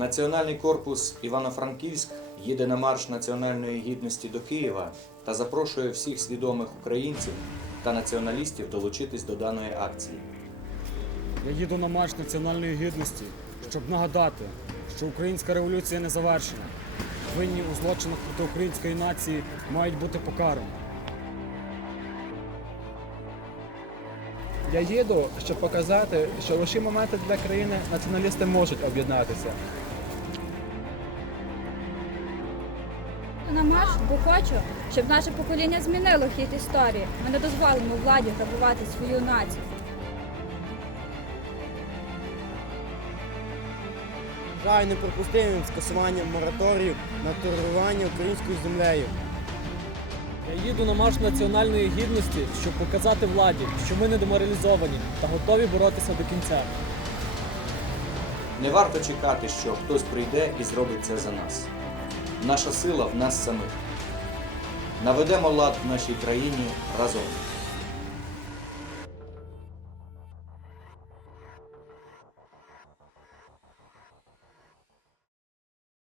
Національний корпус Івано-Франківськ їде на марш національної гідності до Києва та запрошує всіх свідомих українців та націоналістів долучитись до даної акції. Я їду на марш національної гідності, щоб нагадати, що українська революція не завершена. Винні у злочинах проти української нації мають бути покарані. Я їду, щоб показати, що в лиші моменти для країни націоналісти можуть об'єднатися. на марш, бо хочу, щоб наше покоління змінило хід історії. Ми не дозволимо владі грабувати свою націю. Край неприпустимим скасуванням мораторію на торгування українською землею. Я їду на марш національної гідності, щоб показати владі, що ми не деморалізовані та готові боротися до кінця. Не варто чекати, що хтось прийде і зробить це за нас. Наша сила в нас самих. Наведемо лад в нашій країні разом.